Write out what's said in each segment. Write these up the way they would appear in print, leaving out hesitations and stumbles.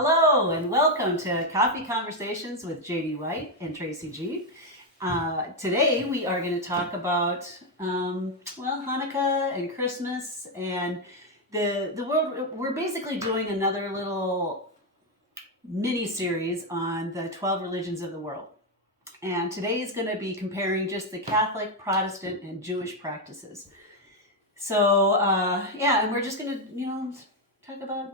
Hello and welcome to Coffee Conversations with JD White and Tracy G. Today we are going to talk about, Hanukkah and Christmas and the world. We're basically doing another little mini series on the 12 religions of the world. And today is going to be comparing just the Catholic, Protestant, and Jewish practices. So, and we're just going to, talk about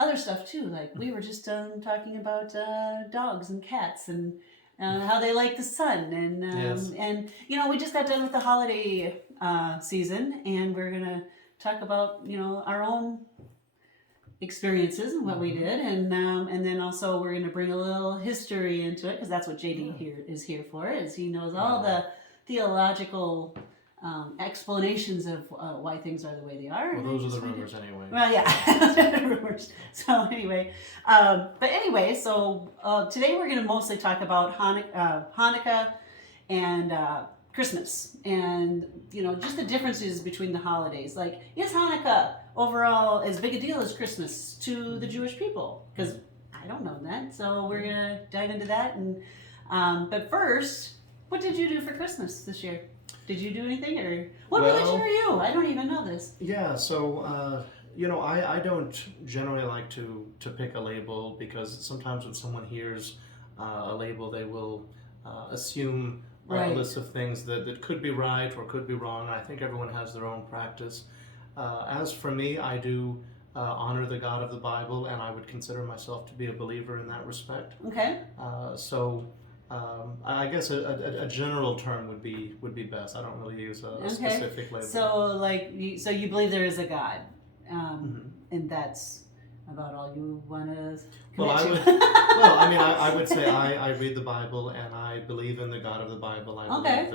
other stuff too. Like we were just talking about dogs and cats and how they like the sun, and Yes. and we just got done with the holiday season, and we're gonna talk about our own experiences and what we did, and then also we're gonna bring a little history into it because that's what JD is here for. Is he knows all the theological explanations of why things are the way they are. Well, those are the rumors anyway. Well, yeah, rumors. So anyway, so today we're going to mostly talk about Hanukkah and Christmas, and just the differences between the holidays. Like, is Hanukkah overall as big a deal as Christmas to the Jewish people? Because I don't know that. So we're going to dive into that. And but first, what did you do for Christmas this year? Did you do anything, or what religion are you? I don't even know this. Yeah, so I don't generally like to pick a label, because sometimes when someone hears a label, they will assume a list of things that could be right or could be wrong. I think everyone has their own practice. As for me, I do honor the God of the Bible, and I would consider myself to be a believer in that respect. Okay. I guess a general term would be best. I don't really use a specific label. So you believe there is a God, and that's about all you want to commit to? I would say I read the Bible, and I believe in the God of the Bible. I believe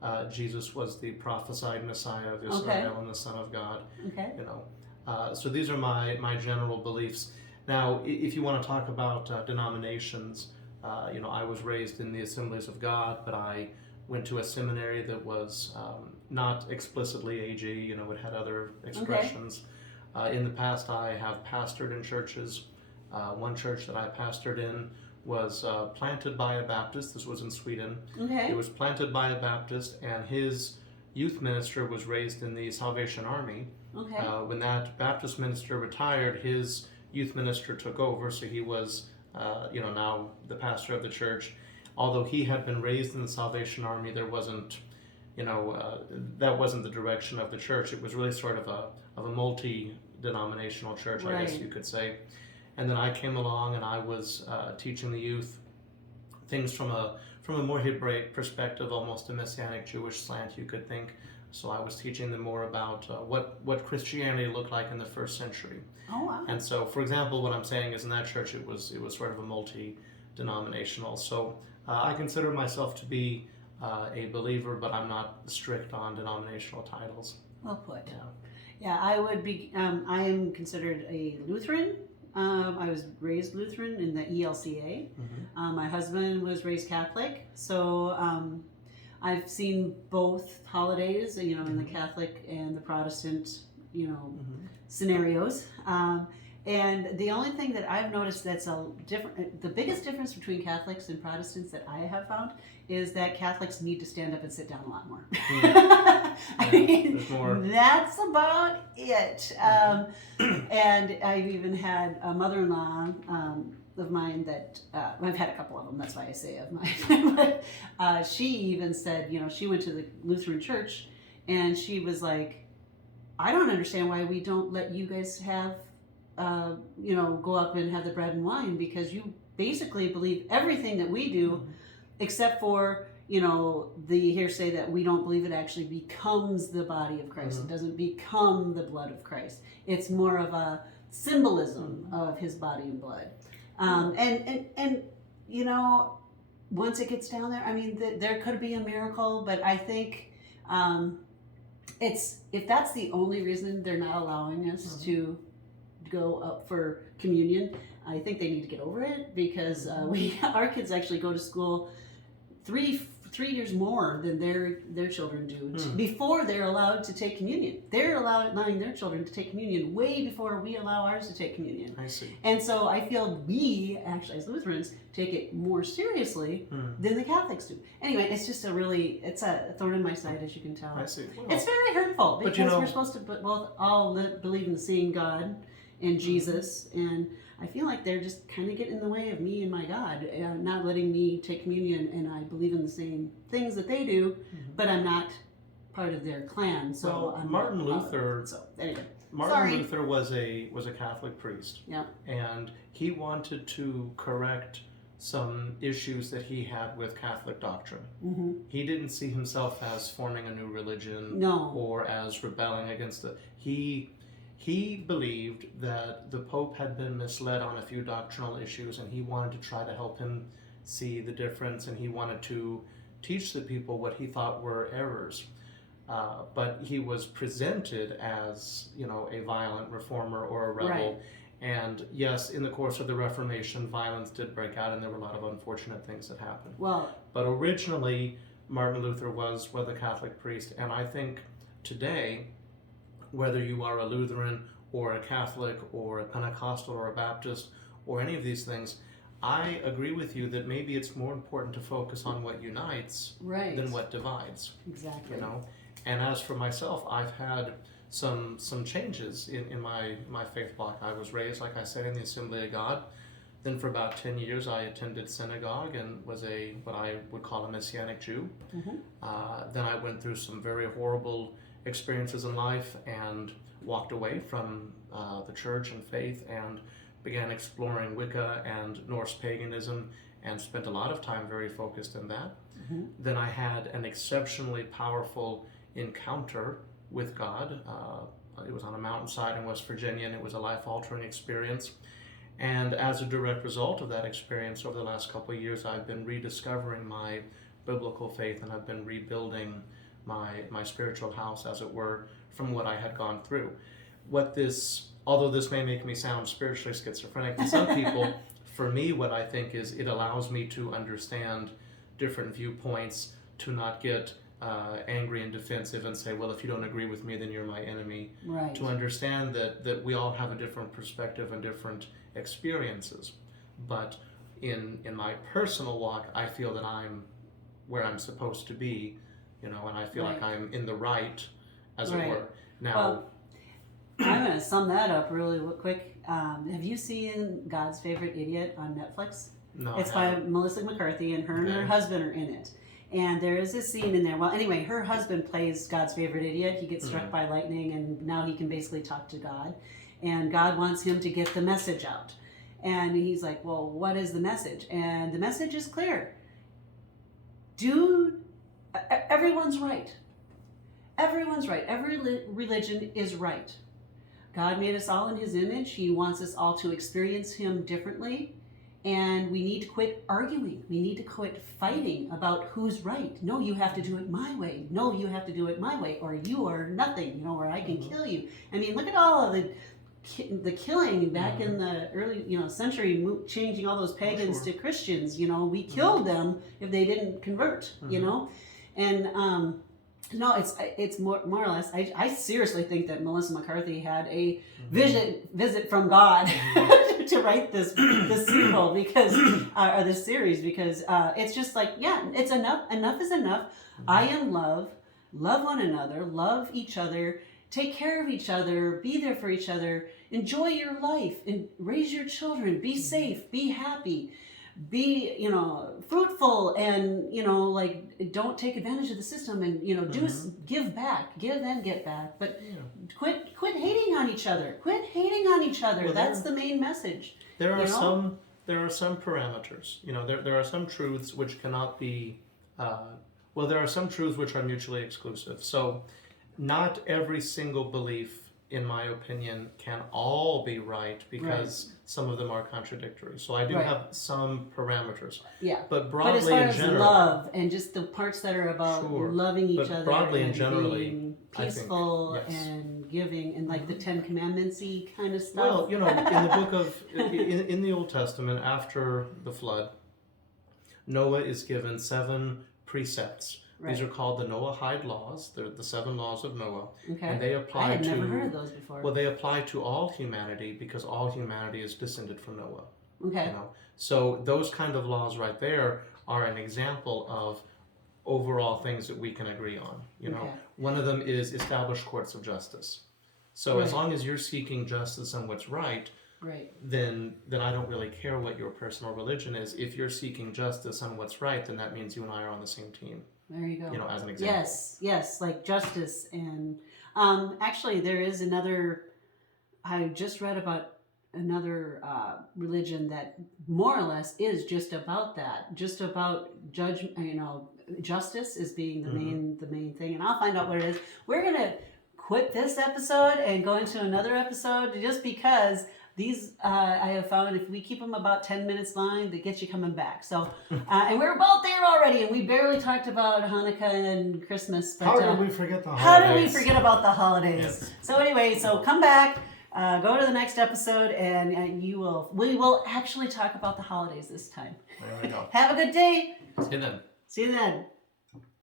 that Jesus was the prophesied Messiah of Israel and the Son of God. Okay. So these are my general beliefs. Now, if you want to talk about denominations. I was raised in the Assemblies of God, but I went to a seminary that was not explicitly AG. It had other expressions. In the past, I have pastored in churches. One church that I pastored in was planted by a Baptist. This was in Sweden. Okay. It was planted by a Baptist, and his youth minister was raised in the Salvation Army. Okay. When that Baptist minister retired, his youth minister took over, so he was now the pastor of the church. Although he had been raised in the Salvation Army, there wasn't, that wasn't the direction of the church. It was really sort of a multi-denominational church, I guess you could say. And then I came along, and I was teaching the youth things from a more Hebraic perspective, almost a Messianic Jewish slant, you could think. So I was teaching them more about what Christianity looked like in the first century. Oh, wow. And so, for example, what I'm saying is in that church it was sort of a multi-denominational. So I consider myself to be a believer, but I'm not strict on denominational titles. Well put. Yeah, I would be. I am considered a Lutheran. I was raised Lutheran in the ELCA. Mm-hmm. My husband was raised Catholic, so I've seen both holidays, in the Catholic and the Protestant, scenarios. And the only thing that I've noticed that's the biggest difference between Catholics and Protestants that I have found is that Catholics need to stand up and sit down a lot more. That's about it. And I've even had a mother-in-law of mine that I've had a couple of them. That's why I say of mine. But she even said, she went to the Lutheran church, and she was like, "I don't understand why we don't let you guys have, go up and have the bread and wine, because you basically believe everything that we do, except for." The hearsay that we don't believe it actually becomes the body of Christ. It doesn't become the blood of Christ. It's more of a symbolism of his body and blood. And once it gets down there, I mean, there could be a miracle, but I think if that's the only reason they're not allowing us to go up for communion, I think they need to get over it, because our kids actually go to school 3 years more than their children do Hmm. before they're allowed to take communion. They're allowing their children to take communion way before we allow ours to take communion. I see. And so I feel we, actually, as Lutherans, take it more seriously than the Catholics do. Anyway, it's just it's a thorn in my side, as you can tell. I see. Well, It's very hurtful because but we're supposed to both all believe in the same God and Jesus, and I feel like they're just kind of getting in the way of me and my God, not letting me take communion, and I believe in the same things that they do, but I'm not part of their clan. So well, I'm Martin not, Luther. So anyway, Martin Luther was a Catholic priest. Yeah. And he wanted to correct some issues that he had with Catholic doctrine. Mm-hmm. He didn't see himself as forming a new religion No. or as rebelling against it. He believed that the Pope had been misled on a few doctrinal issues, and he wanted to try to help him see the difference, and he wanted to teach the people what he thought were errors. But he was presented as, a violent reformer or a rebel. Right. And yes, in the course of the Reformation, violence did break out, and there were a lot of unfortunate things that happened. Well, But originally, Martin Luther was a Catholic priest, and I think today, whether you are a Lutheran or a Catholic or a Pentecostal or a Baptist or any of these things, I agree with you that maybe it's more important to focus on what unites right. than what divides. Exactly. And as for myself, I've had some changes in my faith walk. I was raised, like I said, in the Assembly of God. Then for about 10 years, I attended synagogue and was what I would call a Messianic Jew. Mm-hmm. Then I went through some very horrible experiences in life and walked away from the church and faith and began exploring Wicca and Norse paganism and spent a lot of time very focused in that. Mm-hmm. Then I had an exceptionally powerful encounter with God. It was on a mountainside in West Virginia, and it was a life-altering experience. And as a direct result of that experience over the last couple of years, I've been rediscovering my biblical faith, and I've been rebuilding my spiritual house, as it were, from what I had gone through. Although this may make me sound spiritually schizophrenic to some people, for me, what I think is it allows me to understand different viewpoints, to not get angry and defensive and say, well, if you don't agree with me, then you're my enemy. Right. To understand that we all have a different perspective and different experiences. But in my personal walk, I feel that I'm where I'm supposed to be, and I feel like I'm in the right, as it were. Now, well, I'm going to sum that up really quick. Have you seen God's Favorite Idiot on Netflix? no, It's by Melissa McCarthy, and her and her husband are in it. And there is a scene in there. Well, anyway, her husband plays God's favorite idiot. He gets struck by lightning, and now he can basically talk to God. And God wants him to get the message out. And he's like, well, what is the message? And the message is clear. Everyone's right. Everyone's right. Every religion is right. God made us all in his image. He wants us all to experience him differently. And we need to quit arguing. We need to quit fighting about who's right. No, you have to do it my way. No, you have to do it my way, or you are nothing, or I can kill you. I mean, look at all of the killing back in the early, century, changing all those pagans to Christians. We killed them if they didn't convert. And no, it's more or less. I seriously think that Melissa McCarthy had a visit from God to write this sequel because or this series because it's just like it's enough. Enough is enough. I am love. Love one another. Love each other. Take care of each other. Be there for each other. Enjoy your life and raise your children. Be safe. Be happy. Be fruitful and don't take advantage of the system and give back, give and get back, but quit hating on each other. Well, that's the main message. There are some parameters. There are some truths which cannot be there are some truths which are mutually exclusive. So not every single belief, in my opinion, can all be right because some of them are contradictory. So I do have some parameters. Yeah. But broadly as far and as generally, love and just the parts that are about loving each other, broadly and being generally, peaceful I think, and giving and like the Ten Commandments-y kind of stuff. Well, in the book of in the Old Testament, after the flood, Noah is given 7 precepts. Right. These are called the Noahide laws. They're the 7 laws of Noah. Okay. And they I apply had to never heard of those before. well, they apply to all humanity because all humanity is descended from Noah. Okay. You know, so those kind of laws right there are an example of overall things that we can agree on. You know, Okay. one of them is establish courts of justice. So as Right. long as you're seeking justice on what's right, Right. then I don't really care what your personal religion is. If you're seeking justice on what's right, then that means you and I are on the same team. There you go. You know, as an example. Yes, like justice and actually there is another. I just read about another religion that more or less is just about that, just about justice is being the main thing, and I'll find out what it is. We're gonna quit this episode and go into another episode just because these I have found if we keep them about 10 minutes long, they get you coming back. So and we're both there already, and we barely talked about Hanukkah and Christmas. But, How did we forget the how holidays? did we forget about the holidays? Yes. So anyway, so come back, go to the next episode, and we will actually talk about the holidays this time. There we go. Have a good day. See you then. See you then.